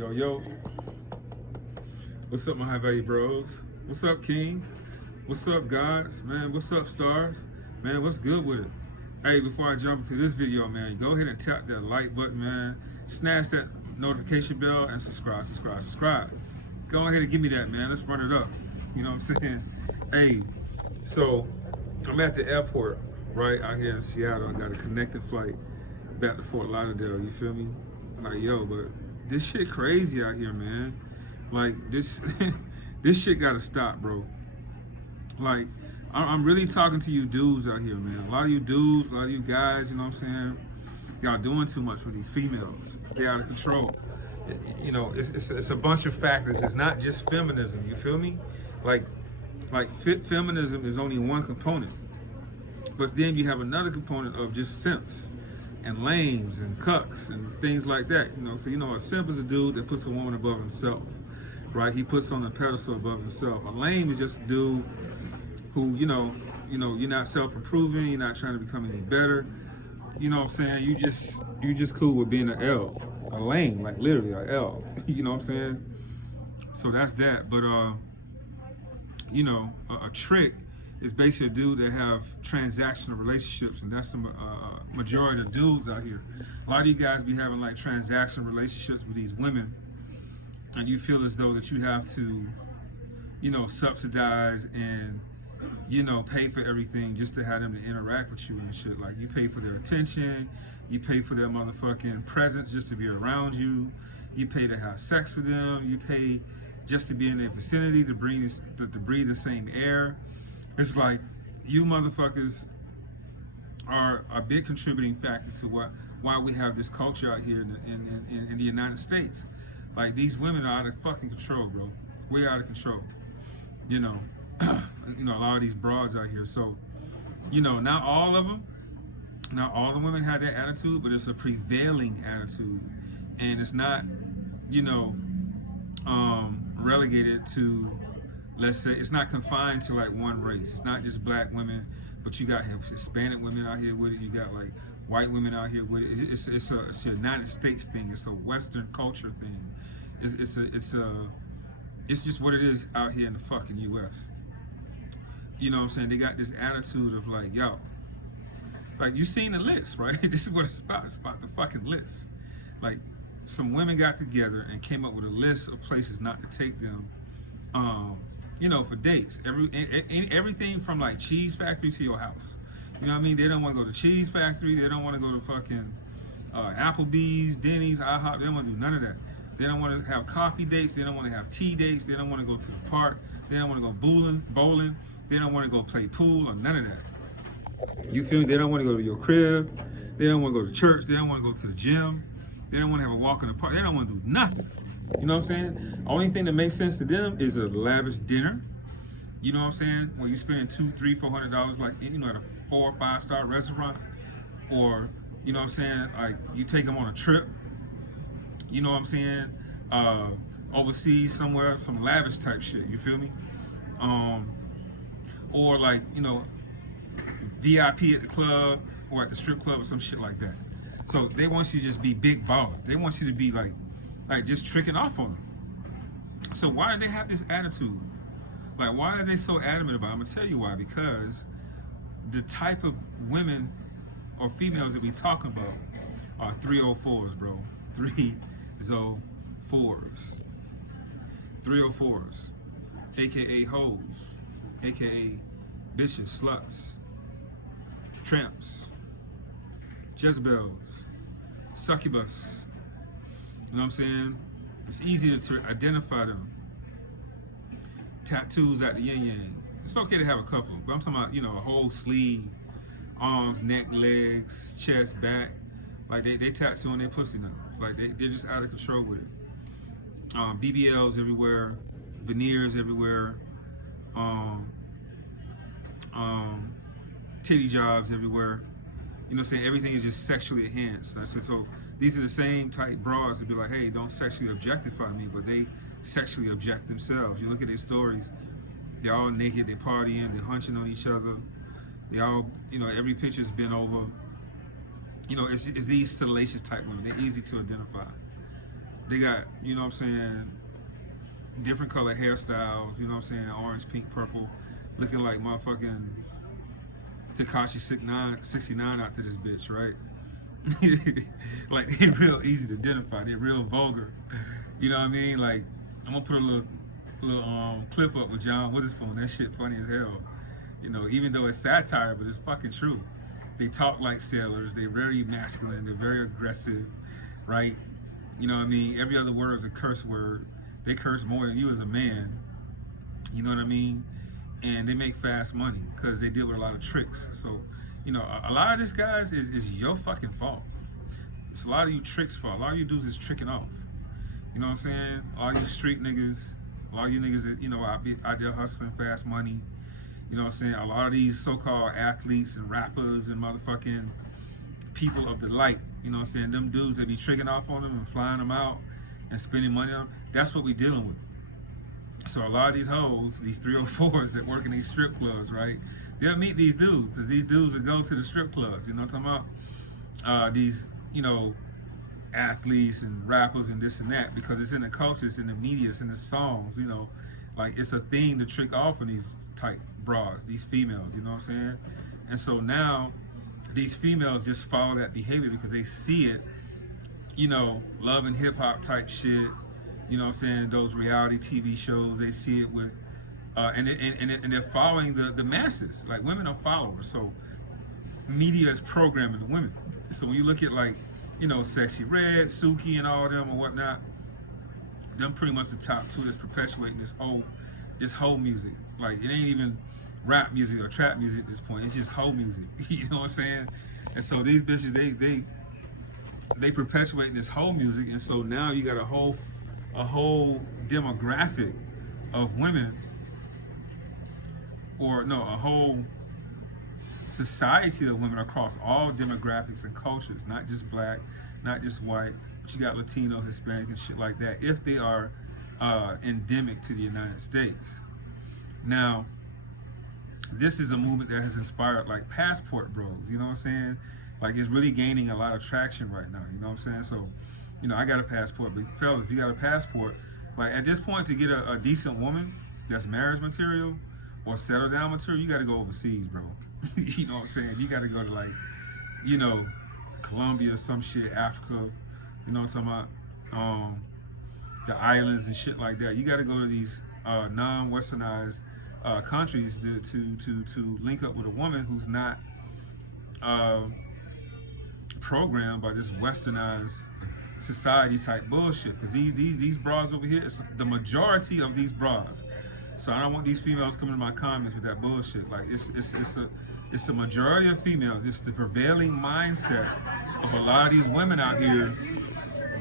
Yo, yo. What's up, my high value bros? What's up, kings? What's up, gods? Man, what's up, stars? Man, what's good with it? Hey, before I jump into this video, man, go ahead and tap that like button, man. Snatch that notification bell and subscribe. Go ahead and give me that, man. Let's run it up. You know what I'm saying? Hey, so I'm at the airport right out here in Seattle. I got a connecting flight back to Fort Lauderdale. You feel me? Like, yo, but this shit crazy out here, man. Like, this this shit gotta stop, bro. Like, I'm really talking to you dudes out here, man. A lot of you dudes, a lot of you guys, you know what I'm saying? Y'all doing too much with these females. They're out of control. You know, it's a bunch of factors. It's not just feminism, you feel me? Like feminism is only one component. But then you have another component of just simps and lames and cucks and things like that. You know, so a simp is a dude that puts a woman above himself, right? He puts on a pedestal above himself. A lame is just a dude who, you're not self-improving, you're not trying to become any better. You know what I'm saying? You just cool with being an L. A lame, like literally a L. You know what I'm saying? So that's that. But a trick is basically a dude that have transactional relationships, and that's the majority of dudes out here. A lot of you guys be having like transactional relationships with these women, and you feel as though that you have to, subsidize and, pay for everything just to have them to interact with you and shit. Like, you pay for their attention, you pay for their motherfucking presence just to be around you, you pay to have sex with them, you pay just to be in their vicinity, to breathe the same air. It's like, you motherfuckers are a big contributing factor to why we have this culture out here in the United States. Like, these women are out of fucking control, bro. Way out of control. A lot of these broads out here. So, not all of them, not all the women have that attitude, but it's a prevailing attitude. And it's not, relegated to, let's say, it's not confined to like one race. It's not just black women, but you got Hispanic women out here with it. You got like white women out here with it. It's a United States thing. It's a Western culture thing. It's just what it is out here in the fucking U.S. You know what I'm saying? They got this attitude of like, yo, like, you seen the list, right? This is what it's about. It's about the fucking list. Like, some women got together and came up with a list of places not to take them, for dates. Everything from like Cheese Factory to your house. You know what I mean? They don't want to go to Cheese Factory. They don't want to go to fucking Applebee's, Denny's, IHOP. They don't want to do none of that. They don't want to have coffee dates. They don't want to have tea dates. They don't want to go to the park. They don't want to go bowling. They don't want to go play pool or none of that. You feel me? They don't want to go to your crib. They don't want to go to church. They don't want to go to the gym. They don't want to have a walk in the park. They don't want to do nothing. You know what I'm saying? Only thing that makes sense to them is a lavish dinner. You know what I'm saying? When you're spending $200, $300, $400, like, at a 4 or 5 star restaurant, or, you know what I'm saying? Like, you take them on a trip. You know what I'm saying? Overseas somewhere, some lavish type shit. You feel me? Or like, VIP at the club or at the strip club or some shit like that. So they want you to just be big baller. They want you to be like just tricking off on them. So why do they have this attitude? Like, why are they so adamant about it? I'm gonna tell you why. Because the type of women or females that we talking about are 304s, bro. 304s. 304s. AKA hoes. AKA bitches, sluts, tramps, Jezebels, succubus. You know what I'm saying? It's easy to identify them. Tattoos at the yin yang. It's okay to have a couple, but I'm talking about, a whole sleeve, arms, neck, legs, chest, back. Like, they tattoo on their pussy now. Like, they're just out of control with it. BBLs everywhere, veneers everywhere, titty jobs everywhere. You know what I'm saying? Everything is just sexually enhanced. So these are the same type broads that be like, hey, don't sexually objectify me, but they sexually object themselves. You look at their stories, they're all naked, they're partying, they're hunching on each other. They all, every picture's been over. It's these salacious type women. They're easy to identify. They got, you know what I'm saying, different color hairstyles, you know what I'm saying, orange, pink, purple, looking like motherfucking Tekashi 69 out to this bitch, right? Like, they real easy to identify. They're real vulgar. You know what I mean? Like, I'm gonna put a little clip up with John Witherspoon. That shit funny as hell. You know, even though it's satire, but it's fucking true. They talk like sailors. They're very masculine. They're very aggressive, right? You know what I mean? Every other word is a curse word. They curse more than you as a man. You know what I mean? And they make fast money because they deal with a lot of tricks. So, you know, a lot of this, guys, is your fucking fault. It's a lot of you tricks' fault. A lot of you dudes is tricking off. You know what I'm saying? All you street niggas, a lot of you niggas that, you know, out there hustling fast money. You know what I'm saying? A lot of these so-called athletes and rappers and motherfucking people of the light, you know what I'm saying? Them dudes that be tricking off on them and flying them out and spending money on them, that's what we dealing with. So a lot of these hoes, these 304s that work in these strip clubs, right? They'll meet these dudes, because these dudes that go to the strip clubs, you know what I'm talking about? These, you know, athletes and rappers and this and that, because it's in the culture, it's in the media, it's in the songs, you know, like it's a thing to trick off on these type bras, these females, you know what I'm saying? And so now these females just follow that behavior because they see it, you know, love and hip hop type shit, you know what I'm saying, those reality TV shows, they see it with, and they're following the masses. Like, women are followers, so media is programming the women. So when you look at, like, you know, Sexy Red, Suki, and all them or whatnot, them pretty much the top two that's perpetuating this whole music. Like, it ain't even rap music or trap music at this point. It's just whole music. You know what I'm saying? And so these bitches, they perpetuating this whole music, and so now you got a whole demographic of women, or no, a whole society of women across all demographics and cultures, not just black, not just white, but you got Latino, Hispanic, and shit like that, if they are endemic to the United States. Now, this is a movement that has inspired, like, passport bros, you know what I'm saying? Like, it's really gaining a lot of traction right now, you know what I'm saying? So, you know, I got a passport, but fellas, if you got a passport, like, at this point, to get a decent woman that's marriage material or settle down material, you got to go overseas, bro. You know what I'm saying? You got to go to, like, you know, Colombia, some shit, Africa, you know what I'm talking about? The islands and shit like that. You got to go to these non-westernized countries to link up with a woman who's not programmed by this westernized society type bullshit. Because these bras over here, it's the majority of these bras. So I don't want these females coming to my comments with that bullshit. Like, it's a majority of females. It's the prevailing mindset of a lot of these women out here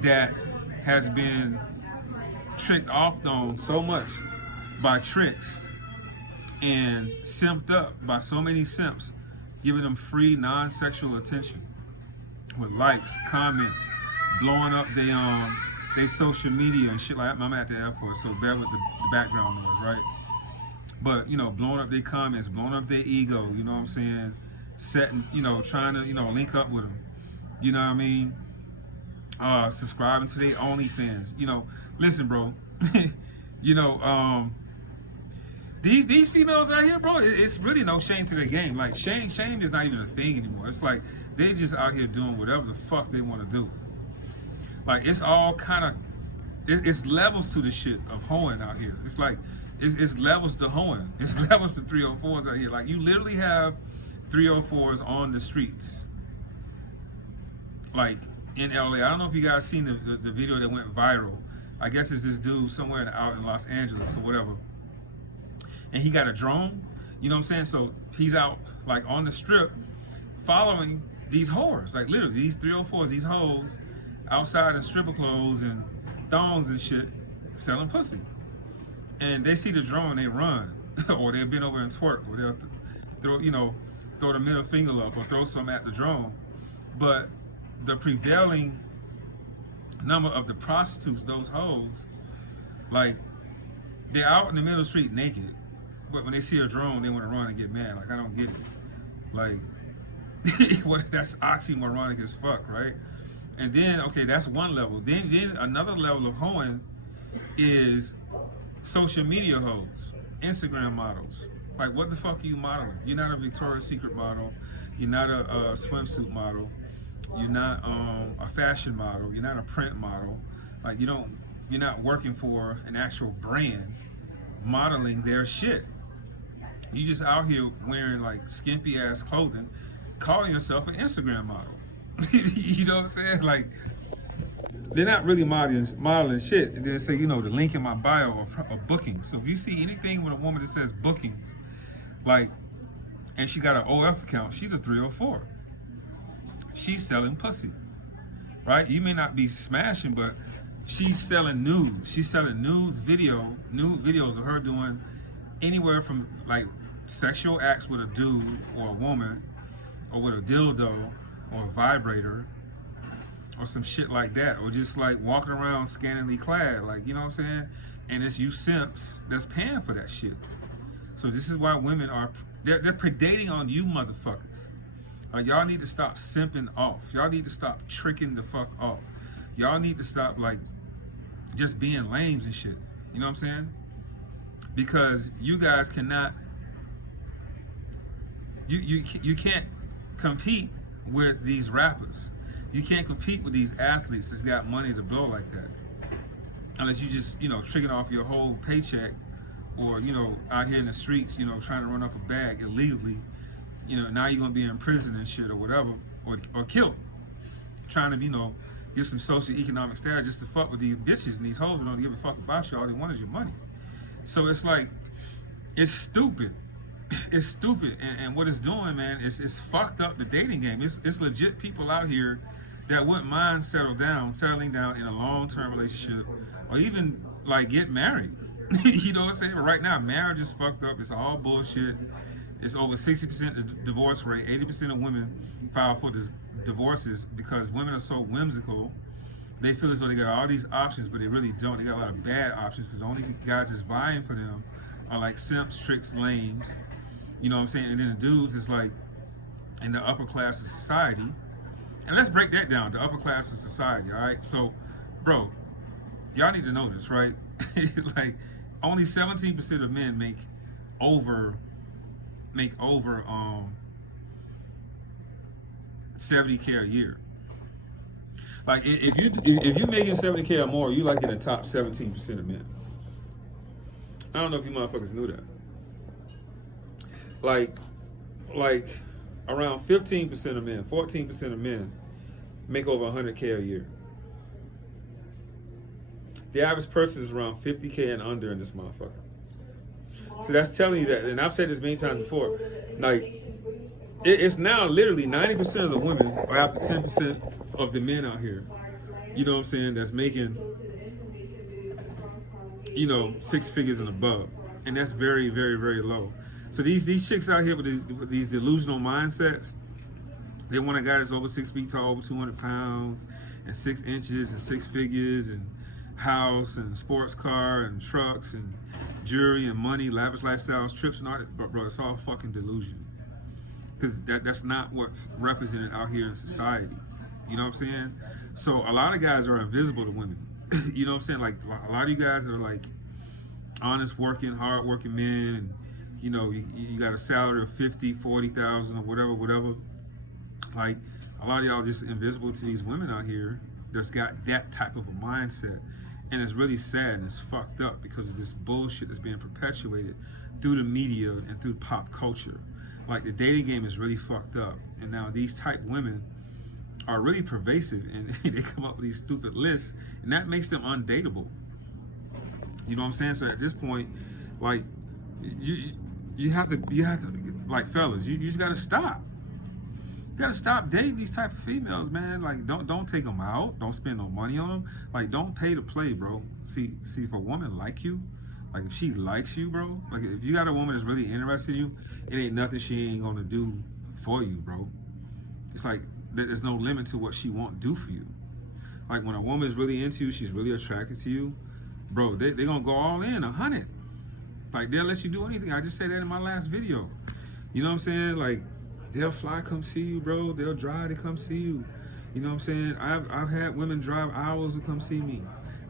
that has been tricked off on so much by tricks and simped up by so many simps, giving them free non-sexual attention with likes, comments, blowing up they social media and shit like that. I'm at the airport, so bear with the background noise, right? But, you know, blowing up their comments, blowing up their ego, you know what I'm saying? Setting, you know, trying to, you know, link up with them. You know what I mean? Subscribing to their OnlyFans. You know, listen, bro. You know, these females out here, bro, it's really no shame to their game. Like, shame is not even a thing anymore. It's like they just out here doing whatever the fuck they want to do. Like, it's all kind of, it's levels to the shit of hoeing out here. It's like, it's levels to hoeing. It's levels to 304s out here. Like, you literally have 304s on the streets. Like, in LA. I don't know if you guys seen the video that went viral. I guess it's this dude somewhere out in Los Angeles or whatever. And he got a drone. You know what I'm saying? So he's out, like, on the strip following these whores. Like, literally, these 304s, these hoes outside in stripper clothes and thongs and shit selling pussy. And they see the drone, they run. Or they'll bend over and twerk. Or they'll throw the middle finger up or throw something at the drone. But the prevailing number of the prostitutes, those hoes, like, they're out in the middle of the street naked, but when they see a drone, they want to run and get mad. Like, I don't get it. Like, what, that's oxymoronic as fuck, right? And then, okay, that's one level. Then another level of hoeing is social media hoes, Instagram models. Like, what the fuck are you modeling? You're not a Victoria's Secret model. You're not a swimsuit model. You're not a fashion model. You're not a print model. Like, you're not working for an actual brand modeling their shit. You just out here wearing like skimpy ass clothing, calling yourself an Instagram model. You know what I'm saying? Like, they're not really modeling shit. And then say, the link in my bio or bookings. So if you see anything with a woman that says bookings, like, and she got an OF account, she's a 304. She's selling pussy, right? You may not be smashing, but she's selling nudes. She's selling nude videos of her doing anywhere from like sexual acts with a dude or a woman, or with a dildo or a vibrator or some shit like that, or just like walking around scantily clad, like, you know what I'm saying? And it's you simps that's paying for that shit. So this is why women they're predating on you motherfuckers. Y'all need to stop simping off. Y'all need to stop tricking the fuck off. Y'all need to stop like just being lames and shit. You know what I'm saying? Because you guys cannot, you can't compete with these rappers. You can't compete with these athletes that's got money to blow like that. Unless you just, tricking off your whole paycheck, or, out here in the streets, trying to run up a bag illegally. Now you're going to be in prison and shit or whatever, or killed. Trying to, get some socioeconomic status just to fuck with these bitches and these hoes who don't give a fuck about you. All they want is your money. So it's like, it's stupid. It's stupid. And what it's doing, man, it's fucked up the dating game. It's legit people out here that wouldn't mind settling down in a long-term relationship, or even like get married. You know what I'm saying? But right now, marriage is fucked up. It's all bullshit. It's over 60% divorce rate. 80% of women file for divorces because women are so whimsical. They feel as though they got all these options, but they really don't. They got a lot of bad options because the only guys that's vying for them are like simps, tricks, lames. You know what I'm saying? And then the dudes is like in the upper class of society. And let's break that down, the upper class of society, all right? So, bro, y'all need to know this, right? Like, only 17% of men make over 70K a year. Like, if you're making 70K or more, you like in the top 17% of men. I don't know if you motherfuckers knew that. Like around 15% of men, 14% of men make over 100K a year. The average person is around 50K and under in this motherfucker. So that's telling you that, and I've said this many times before, like, it's now literally 90% of the women are after 10% of the men out here. You know what I'm saying? That's making, 6 figures and above. And that's very, very, very low. So these chicks out here with these delusional mindsets, they want a guy that's over 6 feet tall, over 200 pounds, and 6 inches, and 6 figures, and house, and sports car, and trucks, and jewelry, and money, lavish lifestyles, trips, and all that. But bro, it's all fucking delusion. Because that's not what's represented out here in society. You know what I'm saying? So a lot of guys are invisible to women. You know what I'm saying? Like, a lot of you guys that are like honest working, hard working men, and you got a salary of 50, 40,000 or whatever. Like, a lot of y'all just invisible to these women out here that's got that type of a mindset. And it's really sad and it's fucked up because of this bullshit that's being perpetuated through the media and through pop culture. Like, the dating game is really fucked up. And now these type women are really pervasive, and they come up with these stupid lists, and that makes them undateable. You know what I'm saying? So at this point, like, you have to like, fellas, you just gotta stop. You gotta stop dating these type of females, man. Like, don't take them out. Don't spend no money on them. Like, don't pay to play, bro. See, if a woman like you, like, if she likes you, bro, like, if you got a woman that's really interested in you, it ain't nothing she ain't gonna do for you, bro. It's like, there's no limit to what she won't do for you. Like, when a woman is really into you, she's really attracted to you, bro, they gonna go all in, 100. Like, they'll let you do anything. I just said that in my last video. You know what I'm saying? Like, they'll fly come see you, bro. They'll drive to come see you. You know what I'm saying? I've had women drive hours to come see me.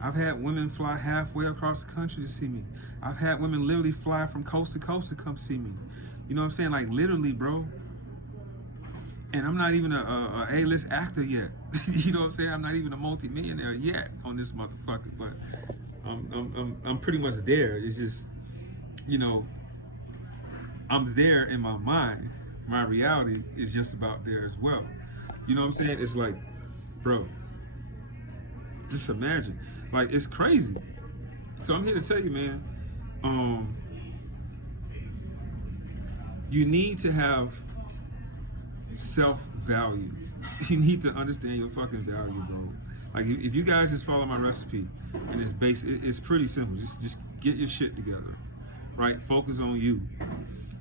I've had women fly halfway across the country to see me. I've had women literally fly from coast to coast to come see me. You know what I'm saying? Like literally, bro. And I'm not even a A-list actor yet. You know what I'm saying? I'm not even a multi-millionaire yet on this motherfucker. But I'm pretty much there. It's just, you know, I'm there in my mind. My reality is just about there as well. You know what I'm saying? It's like, bro, just imagine. Like, it's crazy. So I'm here to tell you, man, you need to have self-value. You need to understand your fucking value, bro. Like, if you guys just follow my recipe, and it's pretty simple. Just get your shit together, right? Focus on you.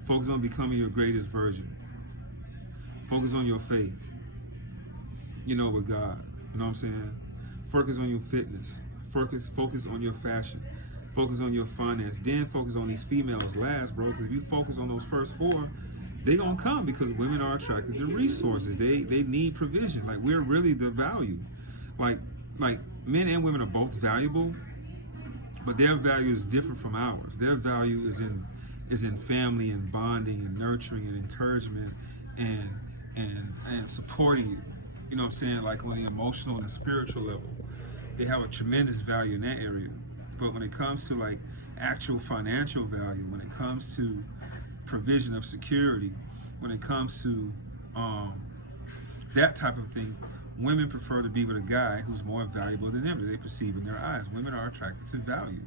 Focus on becoming your greatest version. Focus on your faith, you know, with God. You know what I'm saying? Focus on your fitness. Focus on your fashion. Focus on your finance. Then focus on these females last, bro. Because if you focus on those first four, they gonna come, because women are attracted to resources. They need provision. Like, we're really the value. Like men and women are both valuable, but their value is different from ours. Their value is in family and bonding and nurturing and encouragement and supporting you. You know what I'm saying? Like, on the emotional and the spiritual level, they have a tremendous value in that area. But when it comes to like actual financial value, when it comes to provision of security, when it comes to that type of thing, women prefer to be with a guy who's more valuable than them, that they perceive in their eyes. Women are attracted to value.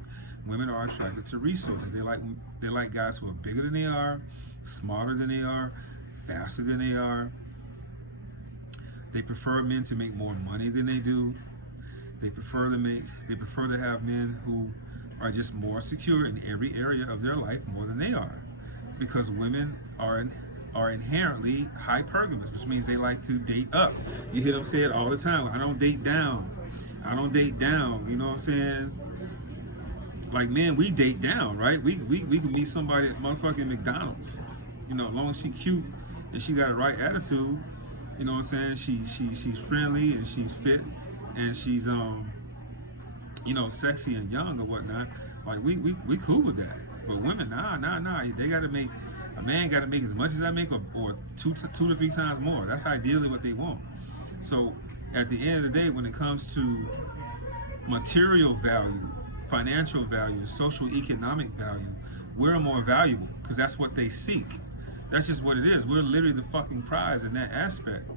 Women are attracted to resources. They like guys who are bigger than they are, smarter than they are, faster than they are. They prefer men to make more money than they do. They prefer to have men who are just more secure in every area of their life more than they are, because women are inherently hypergamous, which means they like to date up. You hear them say it all the time. I don't date down. I don't date down. You know what I'm saying? Like, man, we date down, right? We can meet somebody at motherfucking McDonald's. You know, as long as she cute and she got the right attitude. You know what I'm saying? She's friendly and she's fit and she's you know, sexy and young or whatnot. Like, we cool with that. But women, nah. They gotta make, a man gotta make as much as I make, or two to three times more. That's ideally what they want. So at the end of the day, when it comes to material value, financial value, social economic value, we're more valuable, because that's what they seek. That's just what it is. We're literally the fucking prize in that aspect.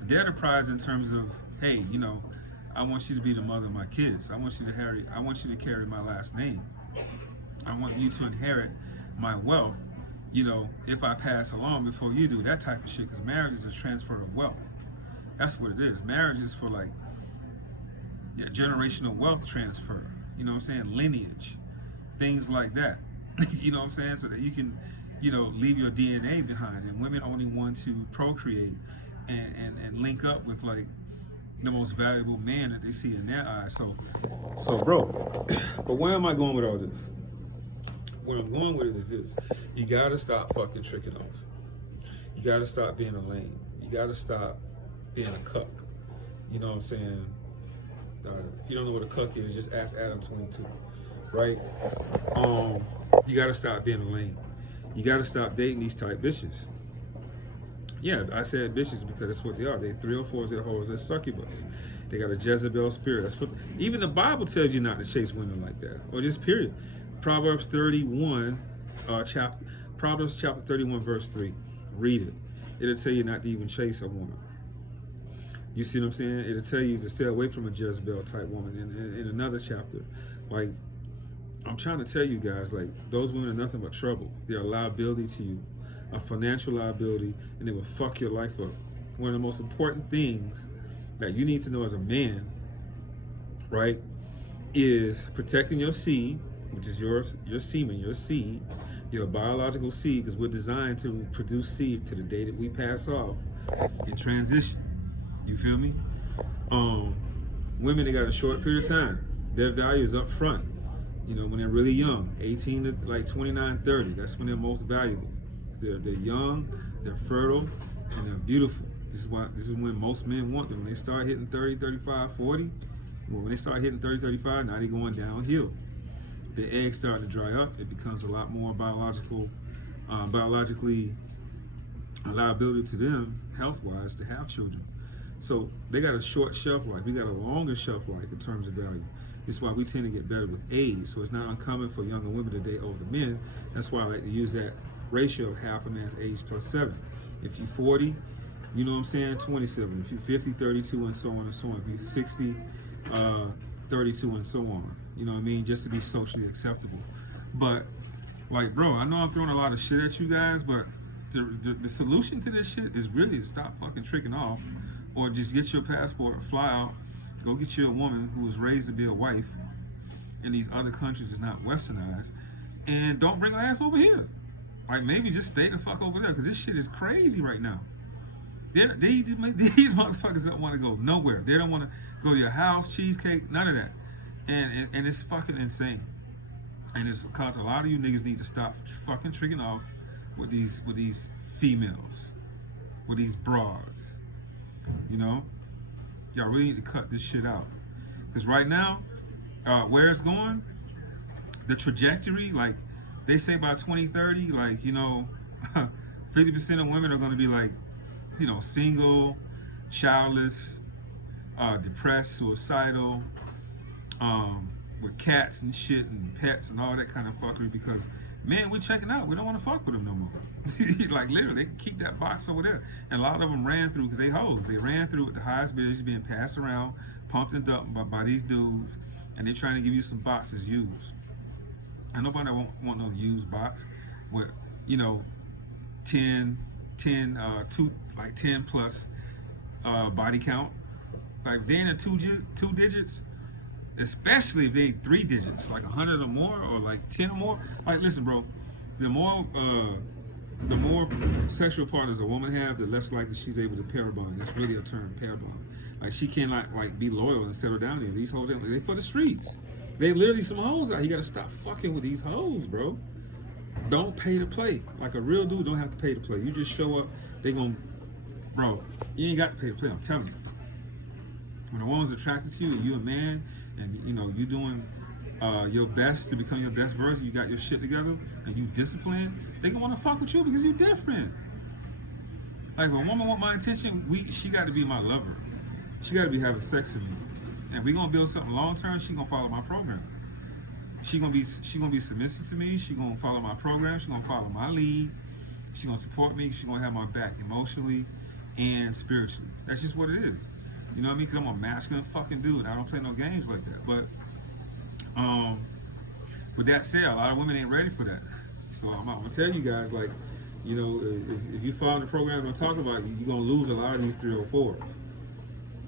They're the prize in terms of, hey, you know, I want you to be the mother of my kids. I want you to carry my last name. I want you to inherit my wealth, you know, if I pass along before you do, that type of shit. Because marriage is a transfer of wealth. That's what it is. Marriage is for, like, generational wealth transfer. You know what I'm saying? Lineage, things like that. You know what I'm saying? So that you can, you know, leave your DNA behind. And women only want to procreate and link up with, like, the most valuable man that they see in their eyes. So bro, but where am I going with all this? Where I'm going with it is this: you gotta stop fucking tricking off. You gotta stop being a lame. You gotta stop being a cuck. You know what I'm saying? If you don't know what a cuck is, just ask Adam 22, right? You gotta stop being a lame. You gotta stop dating these type bitches. Yeah, I said bitches because that's what they are. They 304s, they're hoes, they're succubus. They got a Jezebel spirit. That's what, even the Bible tells you not to chase women like that, or just period. Proverbs 31, Proverbs chapter 31, verse 3. Read it. It'll tell you not to even chase a woman. You see what I'm saying? It'll tell you to stay away from a Jezebel type woman. In another chapter, like, I'm trying to tell you guys, like, those women are nothing but trouble. They're a liability to you, a financial liability, and they will fuck your life up. One of the most important things that you need to know as a man, right, is protecting your seed, which is your semen, your seed, your biological seed, because we're designed to produce seed to the day that we pass off in transition. You feel me? Women, they got a short period of time. Their value is up front. You know, when they're really young, 18 to like 29, 30, that's when they're most valuable. They're young, they're fertile, and they're beautiful. This is when most men want them. When they start hitting 30, 35, 40, when they start hitting 30, 35, now they're going downhill. The eggs starting to dry up. It becomes a lot more biologically a liability to them, health-wise, to have children. So they got a short shelf life. We got a longer shelf life in terms of value. This is why we tend to get better with age. So it's not uncommon for younger women to date older men. That's why I like to use that ratio of half a man's age plus 7. If you're 40, you know what I'm saying, 27. If you're 50, 32, and so on and so on. If you're 60, 32, and so on. You know what I mean? Just to be socially acceptable. But, like, bro, I know I'm throwing a lot of shit at you guys, but the solution to this shit is really to stop fucking tricking off, or just get your passport, fly out, go get you a woman who was raised to be a wife in these other countries that's not westernized, and don't bring her ass over here. Like, maybe just stay the fuck over there, because this shit is crazy right now. These motherfuckers don't want to go nowhere. They don't want to go to your house, cheesecake, none of that. And it's fucking insane. And it's because a lot of you niggas need to stop fucking tricking off with these females, with these broads. You know? Y'all really need to cut this shit out. Because right now, where it's going, the trajectory, like, they say by 2030, like, you know, 50% of women are going to be like, you know, single, childless, depressed, suicidal, with cats and shit and pets and all that kind of fuckery, because, man, we're checking out. We don't want to fuck with them no more. Like, literally, they keep that box over there. And a lot of them ran through because they hoes. They ran through with the highest bidders being passed around, pumped and dumped by these dudes, and they're trying to give you some boxes used. And nobody want no used box with, you know, 10 plus body count. Like, if they in a two digits, especially if they 3 digits, like 100 or more, or like 10 or more. Like, listen, bro, the more sexual partners a woman have, the less likely she's able to pair bond. That's really a term, pair bond. Like, she cannot, like, be loyal and settle down here. These hoes, they for the streets. They literally some hoes out here. You gotta stop fucking with these hoes, bro. Don't pay to play. Like, a real dude don't have to pay to play. You just show up, they gon', bro, you ain't got to pay to play, I'm telling you. When a woman's attracted to you, and you're a man, and, you know, you doing your best to become your best version, you got your shit together, and you disciplined, they gonna wanna fuck with you because you different. Like, if a woman want my attention, she gotta be my lover. She gotta be having sex with me. And if we gonna build something long term, she gonna follow my program. She gonna be submissive to me. She gonna follow my program. She gonna follow my lead. She gonna support me. She gonna have my back emotionally and spiritually. That's just what it is. You know what I mean? Because I'm a masculine fucking dude. I don't play no games like that. But with that said, a lot of women ain't ready for that. So I'm gonna tell you guys, like, you know, if you follow the program I'm talking about, you're gonna lose a lot of these 304s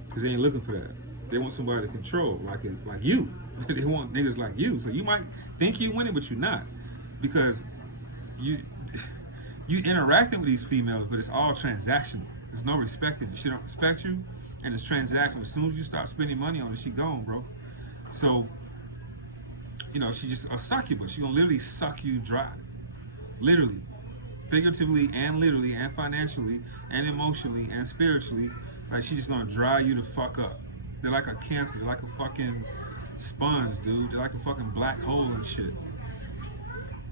because they ain't looking for that. They want somebody to control, like you. They want niggas like you. So you might think you winning, but you're not, because you interacting with these females, but it's all transactional. There's no respecting. She don't respect you, and it's transactional. As soon as you start spending money on it, she gone, bro. So, you know, she just a succubus. She gonna literally suck you dry, literally, figuratively, and literally, and financially, and emotionally, and spiritually. Like, she just gonna dry you the fuck up. They're like a cancer. They're like a fucking sponge, dude. They're like a fucking black hole and shit.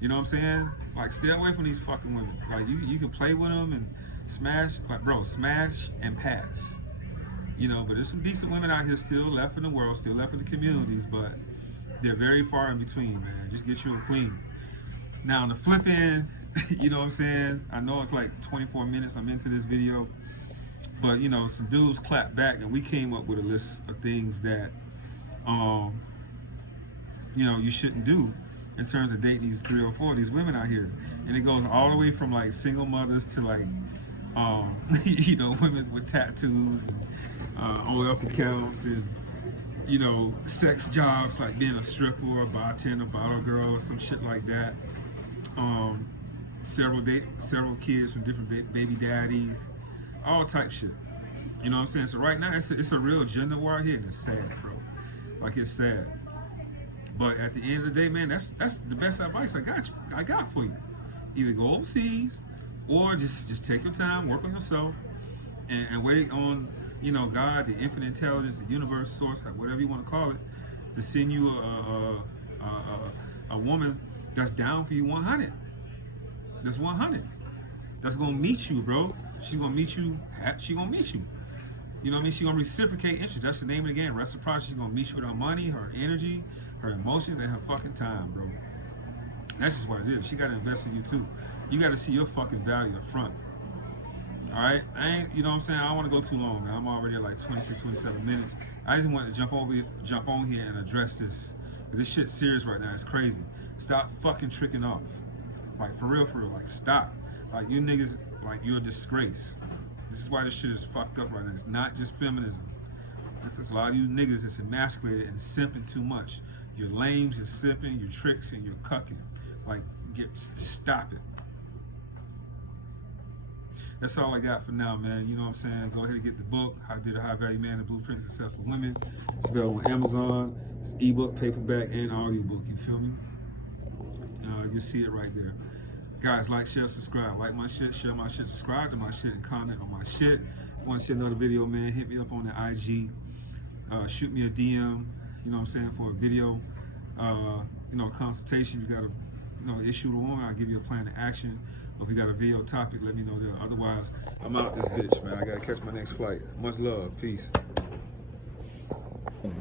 You know what I'm saying? Like, stay away from these fucking women. Like, you can play with them and smash. Like, bro, smash and pass. You know, but there's some decent women out here still left in the world, still left in the communities, but they're very far in between, man. Just get you a queen. Now, on the flip end, you know what I'm saying? I know it's like 24 minutes I'm into this video. But, you know, some dudes clapped back, and we came up with a list of things that, you know, you shouldn't do in terms of dating these 3 or 4 these women out here. And it goes all the way from, like, single mothers to, like, you know, women with tattoos and OF accounts and, you know, sex jobs like being a stripper or a bartender, bottle girl, or some shit like that. Several kids from different baby daddies. All type shit. You know what I'm saying? So right now, it's a real gender war here, and it's sad, bro. Like, it's sad. But at the end of the day, man, that's the best advice I got for you. Either go overseas, or just take your time, work on yourself, and wait on, you know, God, the infinite intelligence, the universe, source, whatever you want to call it, to send you a woman that's down for you 100. That's 100. That's gonna meet you, bro. She's gonna meet you. She gonna meet you. You know what I mean? She's gonna reciprocate interest. That's the name of the game. Reciprocity. She's gonna meet you with her money, her energy, her emotions, and her fucking time, bro. That's just what it is. She gotta invest in you too. You gotta see your fucking value up front. All right, you know what I'm saying? I don't want to go too long, man. I'm already at like 26, 27 minutes. I just wanted to jump on here and address this. This shit's serious right now. It's crazy. Stop fucking tricking off. Like, for real, like, stop. Like, you niggas, like, you're a disgrace. This is why this shit is fucked up right now. It's not just feminism. This is a lot of you niggas that's emasculated and simping too much. You're lames, you're simping, you're tricks, and you're cucking. Like, stop it. That's all I got for now, man. You know what I'm saying? Go ahead and get the book, How to Be the High Value Man, The Blueprint of Successful Women. It's available on Amazon. It's ebook, paperback, and audiobook. You feel me? You'll see it right there. Guys, like, share, subscribe. Like my shit, share my shit, subscribe to my shit, and comment on my shit. If you want to see another video, man, hit me up on the IG. Shoot me a DM, you know what I'm saying, for a video. You know, consultation. You got to, you know, issue the one. I'll give you a plan of action. Or if you got a video topic, let me know there. Otherwise, I'm out this bitch, man. I got to catch my next flight. Much love. Peace.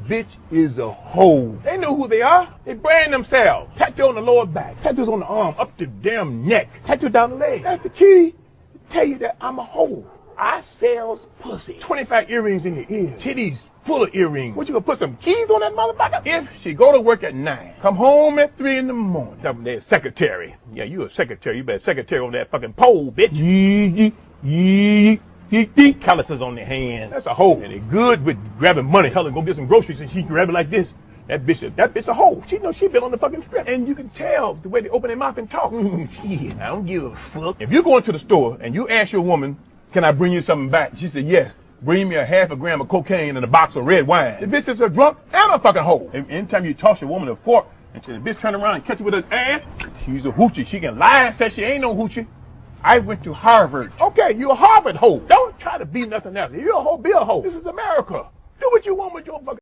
Bitch is a hoe. They know who they are. They brand themselves. Tattoo on the lower back. Tattoos on the arm, up the damn neck. Tattoo down the leg. That's the key to tell you that I'm a hoe. I sells pussy. 25 earrings in your ears. Titties full of earrings. What, you gonna put some keys on that motherfucker? If she go to work at 9, come home at 3 in the morning. That there secretary. Yeah, you a secretary. You better secretary on that fucking pole, bitch. Calluses on their hands. That's a hoe. And they good with grabbing money. Tell her go get some groceries and she grab it like this. That bitch a hoe. She knows she been on the fucking strip. And you can tell the way they open their mouth and talk. Yeah, I don't give a fuck. If you go into the store and you ask your woman, can I bring you something back? She said, yes. Bring me a half a gram of cocaine and a box of red wine. The bitch is a drunk and a fucking hoe. And anytime you toss your woman a fork and the bitch turn around and catch her with her ass, she's a hoochie. She can lie and say she ain't no hoochie. I went to Harvard. Okay, you a Harvard hoe. Don't try to be nothing else. If you're a hoe, be a hoe. This is America. Do what you want with your fucking